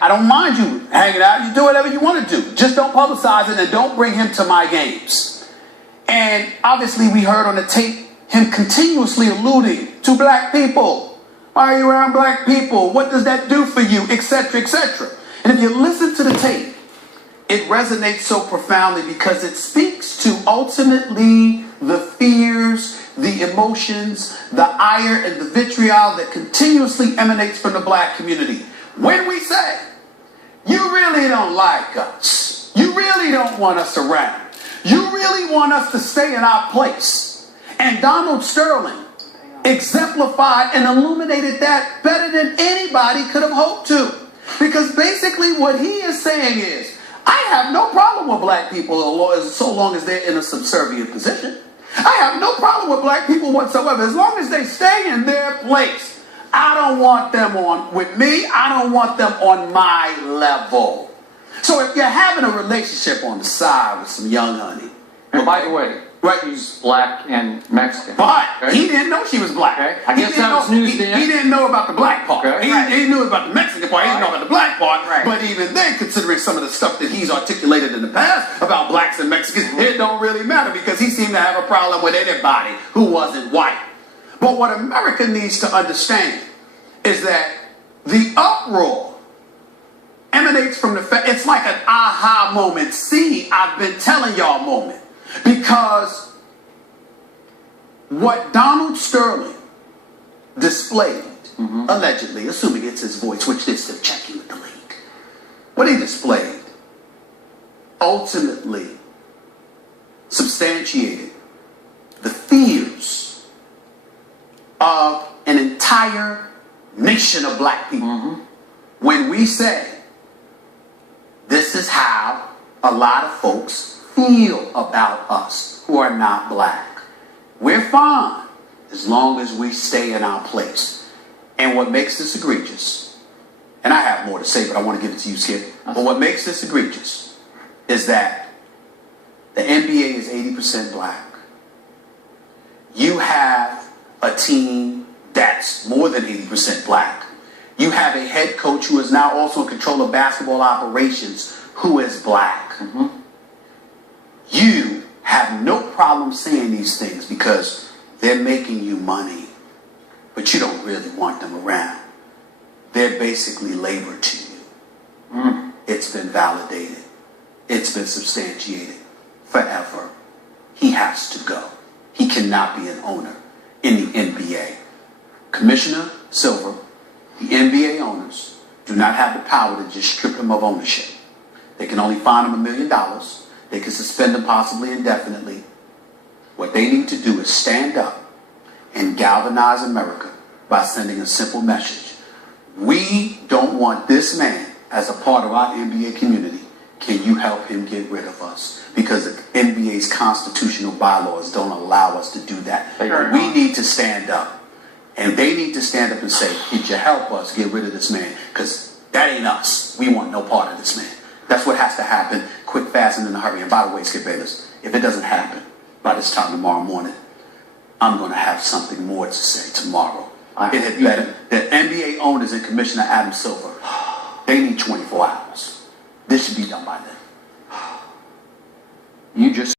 I don't mind you hanging out. You do whatever you want to do. Just don't publicize it and don't bring him to my games. And obviously we heard on the tape him continuously alluding to black people. Why are you around black people? What does that do for you? Etc., etc. And if you listen to the tape, it resonates so profoundly because it speaks to ultimately the fears, the emotions, the ire, and the vitriol that continuously emanates from the black community. When we say, you really don't like us, you really don't want us around, you really want us to stay in our place. And Donald Sterling exemplified and illuminated that better than anybody could have hoped to. Because basically what he is saying is, I have no problem with black people so long as they're in a subservient position. I have no problem with black people whatsoever as long as they stay in their place. I don't want them on with me. I don't want them on my level. So if you're having a relationship on the side with some young honey. And by the way, right, she's black and Mexican. But okay? He didn't know she was black. Okay. I guess that was news then. He didn't know about the black part. Okay. He knew about the Mexican part. He didn't know about the black part. Right. But even then, considering some of the stuff that he's articulated in the past about blacks and Mexicans, it don't really matter because he seemed to have a problem with anybody who wasn't white. But what America needs to understand is that the uproar emanates from the fact, it's like an aha moment. See, I've been telling y'all moment. Because what Donald Sterling displayed, allegedly, assuming it's his voice, which they're still checking with the league, what he displayed ultimately substantiated the fears of an entire nation of black people. When we say, this is how a lot of folks feel about us who are not black. We're fine as long as we stay in our place. And what makes this egregious, and I have more to say, but I want to give it to you, Skip. But what makes this egregious is that the NBA is 80% black. You have a team that's more than 80% black. You have a head coach who is now also in control of basketball operations who is black. You have no problem saying these things because they're making you money, but you don't really want them around. They're basically labor to you. It's been validated. It's been substantiated forever. He has to go. He cannot be an owner in the NBA. Commissioner Silver, the NBA owners do not have the power to just strip him of ownership. They can only fine him $1 million. They can suspend him possibly indefinitely. What they need to do is stand up and galvanize America by sending a simple message. We don't want this man as a part of our NBA community. Can you help him get rid of us? Because the NBA's constitutional bylaws don't allow us to do that. We need to stand up. And they need to stand up and say, could you help us get rid of this man? Because that ain't us. We want no part of this man. That's what has to happen, quick, fast, and in a hurry. And by the way, Skip Bayless, if it doesn't happen by this time tomorrow morning, I'm going to have something more to say tomorrow. It had better. The NBA owners and Commissioner Adam Silver, they need 24 hours. This should be done by then. You just